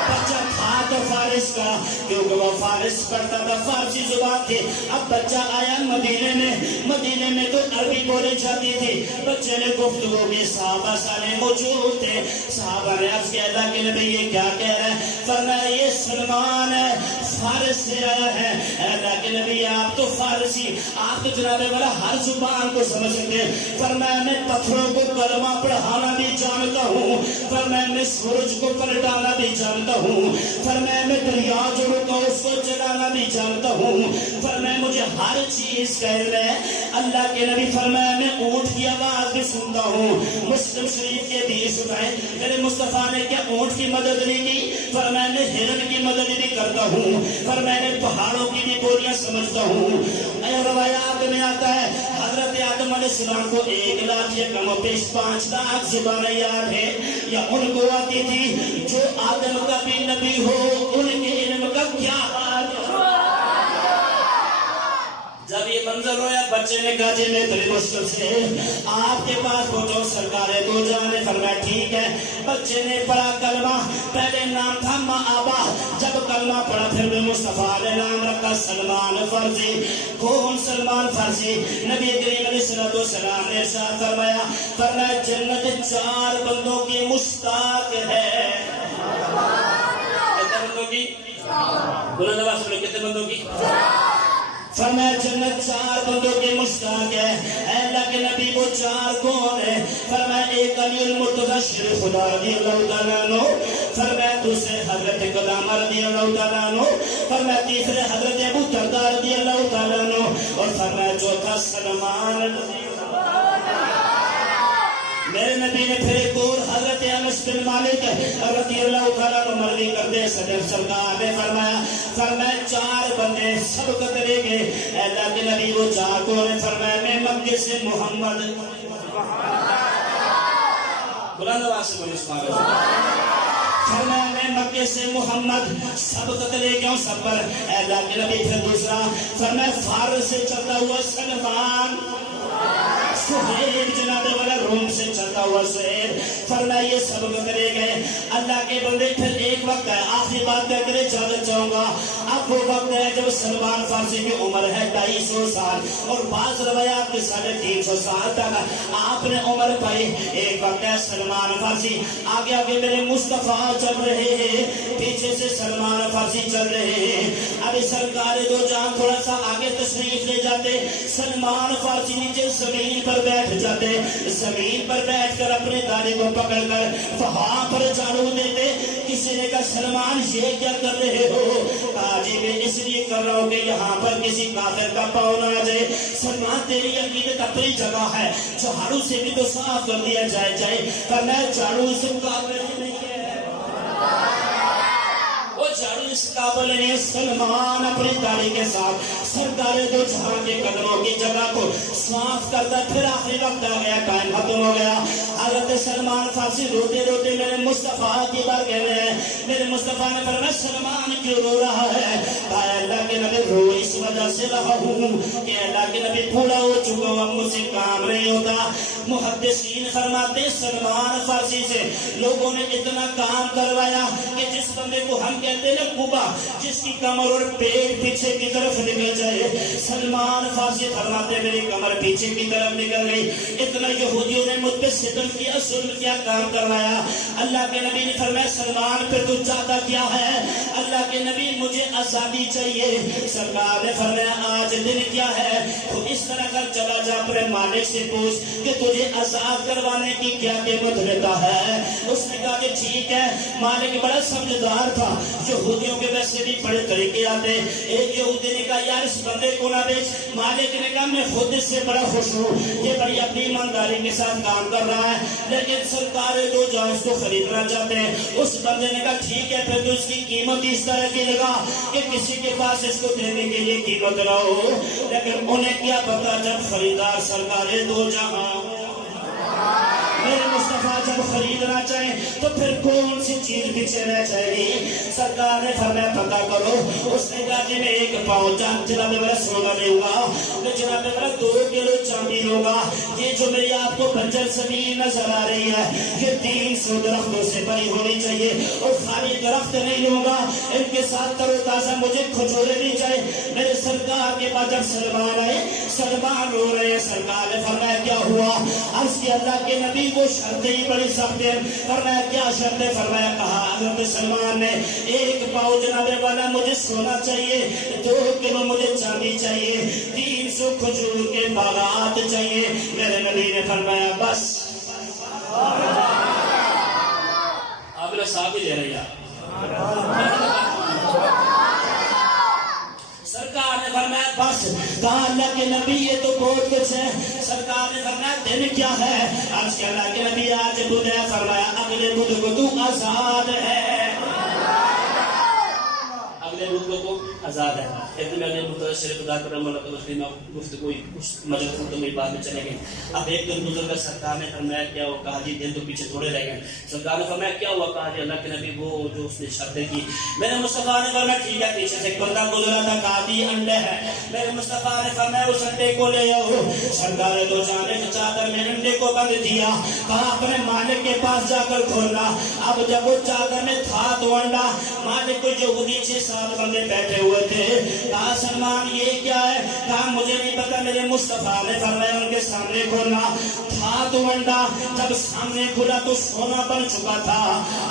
بچہ تھا تو فارس کا کیونکہ وہ فارس پڑھتا تھا فارسی زبان تھی اب بچہ آیا مدینے میں تو عربی بولی جاتی تھی بچے نے گفتگو میں صحابہ سارے موجود تھے صحابہ نے عرض کیا اللہ کے نبی یہ کیا کہہ رہا ہے فرمایا یہ سلمان ہے فارس سے آیا ہے اللہ کے نبی آپ تو فارسی آپ تو جناب والا ہر زبان کو سمجھ سکتے ہیں فرمایا میں پتھروں کو کلمہ پڑھانا بھی جانتا ہوں فرمایا میں سورج کو پلٹانا بھی جانتا ہوں فرمایا میں دریا جو رکا اس کو جلانا بھی جانتا ہوں فرمایا مجھے ہر چیز کا علم ہے اللہ کے نبی فرمایا میں اونٹ کی آواز بھی سنتا ہوں مسلم شریف کے حدیث اٹھائے میرے مصطفیٰ نے کیا اونٹ کی مدد نہیں کی فرمایا میں ہرن کی مدد بھی کرتا ہوں فرمایا میں پہاڑوں کی بھی بولیاں سمجھتا ہوں روایات میں آتا ہے حضرت آدم علیہ السلام کو 1 لاکھ یا کم و بیش 5 لاکھ زبانیں یاد ہے یا ان کو آتی تھی جو آدم کا بھی نبی ہو ان کے علم کا کیا حال جب یہ منظر ہویا بچے نے کہا جی میں بڑی مشکل سے آپ کے پاس پہنچو سرکار دو جہاں نے فرمایا ٹھیک ہے بچے نے پڑھا کلمہ پہلے نام تھا مآبا جب کلمہ پڑھا پھر میں مصطفیٰ نے نام رکھا سلمان فارسی کون سلمان فارسی نبی کریم علیہ السلام نے ارشاد فرمایا جنت 4 بندوں کی مشتاق ہے کتنے بندوں کی بلند آواز سے کتنے بندوں کی فرمایا جنت 4 بندوں کے مشتاق ہے. اے اللہ کے نبی وہ 4 کون ہے؟ فرمایا ایک علی المرتضی شیر خدا رضی اللہ تعالیٰ عنہ، فرمایا دوسرے حضرت قدامہ رضی اللہ تعالیٰ عنہ، فرمایا تیسرے حضرت ابو درداء رضی اللہ تعالیٰ عنہ، اور فرمایا چوتھا سلمان رضی اللہ تعالیٰ. میرے نبی نے پھر ایک اور حضرت انس بن مالک رضی اللہ تعالیٰ عنہ مرضی کرتے صدر سرکار نے فرمایا 4 بندے سب قطرے گئے. اے اللہ کے نبی وہ 4 کون ہیں؟ فرمایا میں مکے سے محمد بلند آواز سے بولے سبحان اللہ. فرمایا میں مکے سے محمد سب قتلے گیا ہوں سب پر. اے اللہ کے نبی پھر دوسرا فرمایا فارس سے چلتا ہوا سلمان، سہیل جناب والا روم سے چلتا ہوا سہیل. فرمایا یہ سب قتلے گئے. اللہ کے بندے پھر ایک وقت ہے، آخری بات میں کرے اجازت چاہوں گا. اب وہ وقت ہے جب سلمان فارسی کی عمر ہے 250 سال اور بعض روایات کے 350 سال تک آپ نے عمر پائی. ایک وقت ہے سلمان فارسی آگے آگے میرے مصطفیٰ چل رہے ہیں، پیچھے سے سلمان فارسی چل رہے ہیں. ابھی سرکار دو جہاں تھوڑا سا آگے تشریف لے جاتے، سلمان فارسی نیچے زمین پر بیٹھ جاتے، زمین پر بیٹھ کر اپنے داڑھی کو پکڑ کر وہاں پر جھاڑو دیتے. کسی نے کہا سلمان یہ کیا کر رہے ہو؟ کہا جی میں اس لیے کر رہا ہوں کہ یہاں پر کسی کافر کا پاؤں نہ آ جائے. سلمان تیری عقیدت اپنی جگہ ہے، جھاڑو سے بھی تو صاف کر دیا جائے. پر میں جھاڑو اس قابل نہیں ہے، وہ جھاڑو اس قابل نہیں. سلمان اپنی داڑھی کے ساتھ سرکار دو جہاں کے قدموں کی جگہ کو صاف کرتا. پھر آخری وقت آ گیا، ٹائم ختم ہو گیا. حضرت سلمان فارسی روتے روتے میرے مصطفیٰ کی بار کہہ رہے ہیں. میرے مصطفیٰ نے فرمایا سلمان کیوں رو رہا ہے؟ کہا اللہ کے نبی رو اس وجہ سے رہا ہوں کہ اللہ کے نبی بوڑھا ہو چکا ہوں، اب مجھ سے کام نہیں ہوتا. محدثین فرماتے سلمان فارسی سے لوگوں نے اتنا کام کروایا کہ جس بندے کو ہم کہتے ہیں نا کوبا، جس کی کمر اور پیٹ پیچھے کی طرف نکل جائے، سلمان فارسی فرماتے میری کمر پیچھے کی طرف نکل گئی. اتنا یہودیوں نے مجھ پہ ستم کیا، ظلم کیا، کام کروایا. اللہ کے نبی نے فرمایا سلمان پھر تو چاہتا کیا ہے؟ اللہ کے نبی مجھے آزادی چاہیے. سرکار نے فرمایا آج دن کیا ہے؟ تو اس طرح کر چلا جا اپنے مالک سے پوچھ کہ تجھے آزاد کروانے کی کیا قیمت لیتا ہے. اس نے کہا کہ ٹھیک ہے. مالک بڑا سمجھدار تھا، یہودیوں کے ویسے بھی بڑے طریقے آتے. ایک یہودی نے کہا یار اس بندے کو نہ بیچ. مالک نے کہا میں خود اس سے بڑا خوش ہوں، یہ بڑی اپنی ایمانداری کے ساتھ کام کر رہا ہے، لیکن سرکار دو جہاں اس کو خریدنا چاہتے ہیں. اس بندے نے کہا ٹھیک ہے پھر تو اس کی قیمت اس طرح کی لگا کہ کسی کے پاس اس کو دینے کے لیے قیمت نہ ہو. لیکن انہیں کیا پتا جب خریدار سرکار دو جہاں میرے مصطفیٰ جب خریدنا چاہیں تو پھر کون سی چیز پیچھے رہ جائے گی؟ سرکار نے فرمایا پتا کرو. اس نے کہا جی میں 1 پاؤں جناب میرا سونا لوں گا، میں جناب میرا 2 کلو چاندی لوں گا. یہ جو میری آپ کو بنجر زمین نظر آ رہی ہے یہ 300 درختوں سے بھری ہونی چاہیے اور خالی درخت نہیں لوں گا، ان کے ساتھ تر و تازہ مجھے کھجورے نہیں چاہیے. میرے سرکار کے پاس جب سلمان آئے، سلمان رو رہے ہیں. سرکار نے فرمایا کیا ہوا؟ عرض کی اللہ کے نبی وہ شرطیں ہی بڑی سخت ہیں. فرمایا کیا شرط ہے؟ فرمایا کہا حضرت سلمان نے 1 پاؤں جناب والا مجھے سونا چاہیے، 2 کلو مجھے چاندی چاہیے، 300 کھجور کے باغات چاہیے. میرے نبی نے فرمایا بس. آپ نے صاحب ہی دے رہے ہیں. سرکار نے فرمایا بس. کہا اللہ کے نبی یہ تو بہت کچھ ہے. سرکار نے فرمایا دن کیا ہے؟ عرض کیا اللہ کے نبی آج بدھ ہے. فرمایا اگلے بدھ کو تو آزاد ہے. اگلے بدھ کو تو آزاد ہے. ایک دن میں اگلے بدھ شریف ادا کر رہا ہوں، گفتگو اس مجلس کو تو میری بات میں چلے گئے. اب ایک دن بزرگ سرکار نے فرمایا کیا ہوا؟ کہا جی دن تو پیچھے تھوڑے رہ گئے. سرکار نے فرمایا کیا ہوا؟ کہا جی اللہ کے نبی وہ جو اس نے شرطیں کی. میرے مصطفیٰ نے فرمایا ٹھیک ہے. پیچھے سے ایک بندہ گزرا تھا، کہا جی انڈے ہے. میرے مصطفیٰ نے فرمایا اس انڈے کو لے آؤ. سرکار نے دو جانے کی چادر میں انڈے کو بند دیا. کہا اپنے مالک کے پاس جا کر کھولنا. اب جب وہ چادر میں تھا تو انڈا، مالک کو یہودی 6-7 بندے بیٹھے ہوئے تھے. کہا سلمان یہ کیا ہے؟ کہا مجھے نہیں پتا. میرے مصطفیٰ نے فرمایا ان کے سامنے کھولنا. تھا تھا تو انڈا، جب سامنے کھلا تو سونا بن چکا تھا.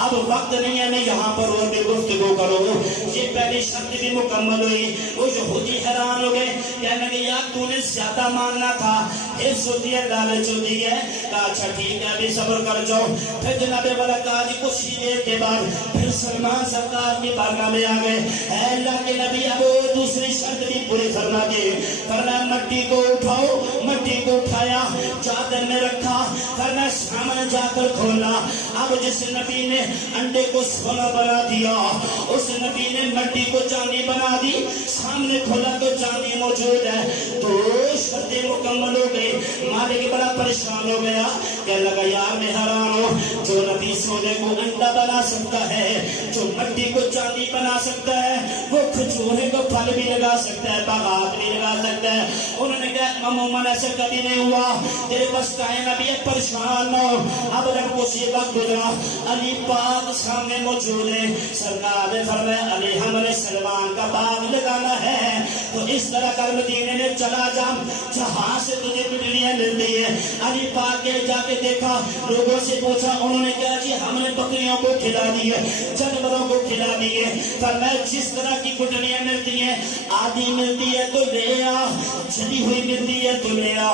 اب وقت نہیں ہے میں یہاں پر اور بھی گفتگو کروں. یہ پہلی شرط بھی مکمل ہوئی. وہ یہودی حیران ہو گئے، کہنے لگے یار تو نے زیادہ ماننا تھا، حفظ ہوتی ہے لالچ ہوتی ہے. کہا اچھا ٹھیک ہے ابھی صبر کر جاؤ. پھر جناب والا کہا جی کچھ ہی دیر کے بعد پھر سلمان سرکار کی بارگاہ میں آ گئے. اے اللہ کے نبی اب دوسری شرط بھی پوری فرما دی. فرمایا مٹی کو اٹھاؤ. مٹی کو اٹھایا، چادر میں رکھا. فرمایا سامنے جا کر کھولا. اب جس نبی نے انڈے کو سونا بنا دیا، اس نبی نے مٹی کو چاندی بنا دی. سامنے کھولا تو چاندی موجود ہے. تو شرطیں مکمل ہو گئی. مالک بڑا پریشان ہو گیا، کہنے لگا یار میں حیران ہوں، جو نبی سونے کو انڈا بنا سکتا ہے، جو مٹی کو چاندی بنا سکتا ہے، وہ کھجورے کو پھل بھی لگا سکتا ہے، باغات بھی لگا سکتا ہے. انہوں نے کہا عموماً ایسے کبھی نہیں ہوا، تیرے پاس ٹائم ابھی ہے، پریشان نہ ہو. اب جب کچھ یہ وقت گزرا، علی پاک سامنے موجود ہے. سرکار نے فرمایا علی ہم نے سلمان کا باغ لگانا ہے، تو اس طرح کر مدینے میں چلا جا جہاں سے تجھے بجلیاں ملتی ہے. علی پاک کے جا کے دیکھا، لوگوں سے پوچھا، انہوں نے کہا جی ہم نے بکریوں کو کھلا دی ہے، جانوروں کو کھلا دی ہے. فرمایا جس طرح کی گٹلیاں ملتی ہیں، آدھی ملتی ہے تو لے آ، جلی ہوئی ملتی ہے تو لے آ،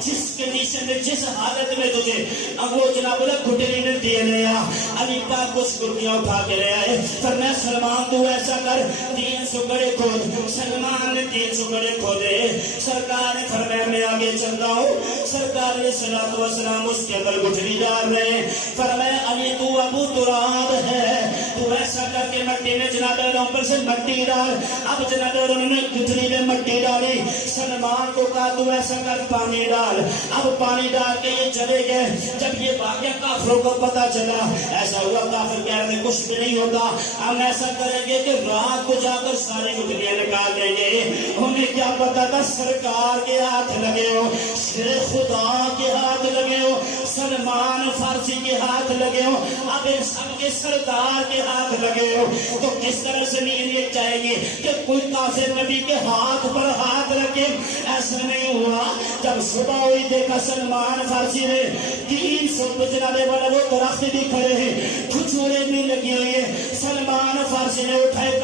جس کنڈیشن میں جس حالت میں تجھے وہ جناب گٹلی ملتی ہے لے آ. علی پاک کچھ گٹلیاں اٹھا کے لے آئے. فرمایا سلمان تو ایسا کر 300 گڑے کھود. سلمان نے 300 گڑے کھودے. سرکار نے فرمایا میں آگے چل رہا ہوں. سرکار نے صلاۃ و سلام اس کے اندر گٹھلی ڈال رہے. فرمایا علی تو ابو تراب ہے، تو ایسا کر کے مٹی میں جناب اوپر سے مٹی ڈال. اب جناب انہوں نے گٹھلی میں مٹی ڈالی. سلمان کو کہا تو ایسا کر پانی ڈال. اب پانی ڈال کے یہ چلے گئے. جب یہ واقعہ کافروں کو پتا چلا، ایسا ہوا کافر کہہ رہے کچھ بھی نہیں ہوتا، ہم ایسا کریں گے کہ رات کو جا کر ساری گٹھلیاں نکال دیں گے. انہیں کیا پتا تھا سرکار کے ہاتھ لگے ہو، شیر خدا کے ہاتھ لگے ہو، سلمان فارسی کے ہاتھ لگے ہو، اب ان سب کے سردار کے ہاتھ لگے ہو. تو کس طرح سے نیند یہ چاہے گی کہ کوئی کافر نبی کے ہاتھ پر ہاتھ رکھے؟ ایسا نہیں ہوا. جب صبح ہوئی دیکھا سلمان فارسی نے 300 جنابے والا وہ درخت بھی کھڑے ہیں، کھجوریں بھی لگی ہوئی ہیں. سلمان فارسی نے اٹھائے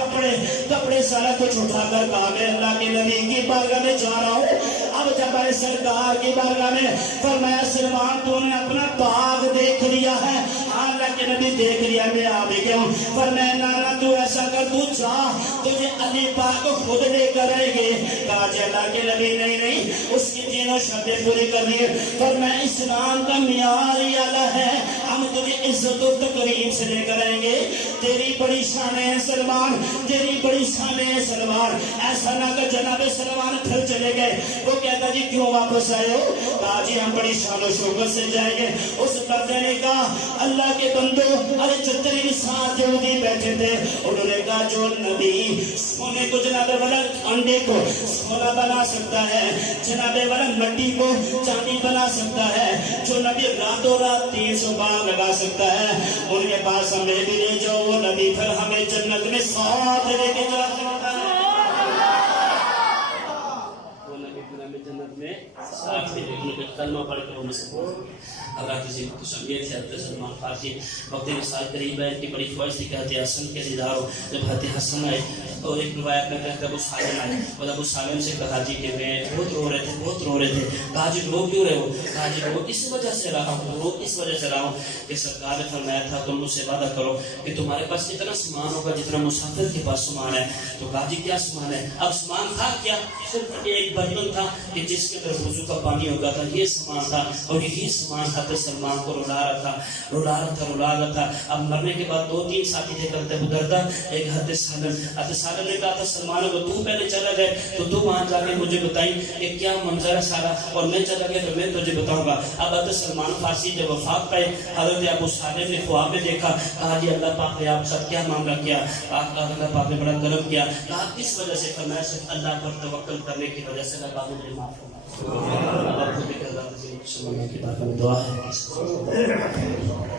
کپڑے سارا کچھ اٹھا کر کہا میں اللہ کے نبی کی بارگاہ میں جا رہا ہوں. اب جب آئے سرکار کی بارگاہ میں، فرمایا سلمان تو نے اپنا باغ دیکھ لیا ہے؟ اللہ کے نبی دیکھ لیا، میں آ بھی گیا ہوں. فرمایا نانا تو ایسا کر تو جا، تجھے علی پاک کو خود لے کر آئے گے. کہا جی اللہ کے نبی نہیں، اس کی تینوں شرطیں پوری کر لی. فرمایا اسلام کا معیار ہی اعلیٰ ہے، ہم تجھے عزت و تکریم سے لے کر آئیں گے. تیری بڑی شان ہے سلمان، تیری بڑی شان ہے سلمان. ایسا نہ کہ جناب سلمان پھر چلے گئے. وہ کہتا جی کیوں واپس آئے ہو؟ کہا جی ہم بڑی شان و شوکت سے جائیں گے. اس بندے نے کہا اللہ کے بندو، ارے 34 ساتھ یہودی بیٹھے تھے، انہوں نے کہا جو نبی سونے کو جناب والا انڈے کو سونا بنا سکتا ہے، جناب والا مٹی کو چاندی بنا سکتا ہے، جو نبی راتوں رات 300 باغ لگا سکتا ہے، ان کے پاس ہمیں بھی لے جاؤ. وہ نبی پھر ہمیں جنت میں ساتھ لے کے جا سکتا ہے. وہ نبی پھر ہمیں جنت میں ساتھ لے کے کلمہ پڑھ کے ہمیں سے بول. اللہ کی زندگی سمیت ہے حضرت سلمان فارسی وقت وصال قریب ہے. ان کی بڑی خواہش تھی کہ حضرت حسن کے دیدار ہو. جب حضرت حسن آئے اور ایک روایت میں کہتے ابو سالم آئے اور ابو سالم سے کہا جی کہ میں بہت رو رہے تھے. کہا جی رو کیوں رہے ہو؟ کہا جی رو اس وجہ سے رہا ہوں کہ سرکار نے فرمایا تھا تم مجھ سے وعدہ کرو کہ تمہارے پاس اتنا سامان ہوگا جتنا مسافر کے پاس سامان ہے. تو کہا جی کیا سامان ہے؟ اب سامان تھا کیا؟ صرف ایک برتن تھا کہ جس کے اندر وضو کا پانی ہوتا تھا. یہ سامان تھا اور یہی سامان تھا. سلمان کو رلا رہا تھا. اب مرنے کے بعد 2-3 ساتھی تھے کرتے بدرتا. ایک حضرت سالم نے کہا تھا سلمان کو تو پہلے چلا گئے تو تو وہاں جا کے مجھے بتائی کہ کیا منظر ہے سارا، اور میں چلا گیا تو میں تجھے بتاؤں گا. اب حضرت سلمان فارسی جب وفات پائے، حضرت ابو سالم نے خواب میں دیکھا. کہا جی اللہ پاک نے آپ ساتھ کیا معاملہ کیا؟ اللہ پاک نے بڑا کرم کیا. کہا کس وجہ سے؟ فرمایا صرف اللہ پر توکل کرنے کی وجہ سے. اللہ پاک مجھے معاف فرمائے. اللہ کی بات میں دعا ہے.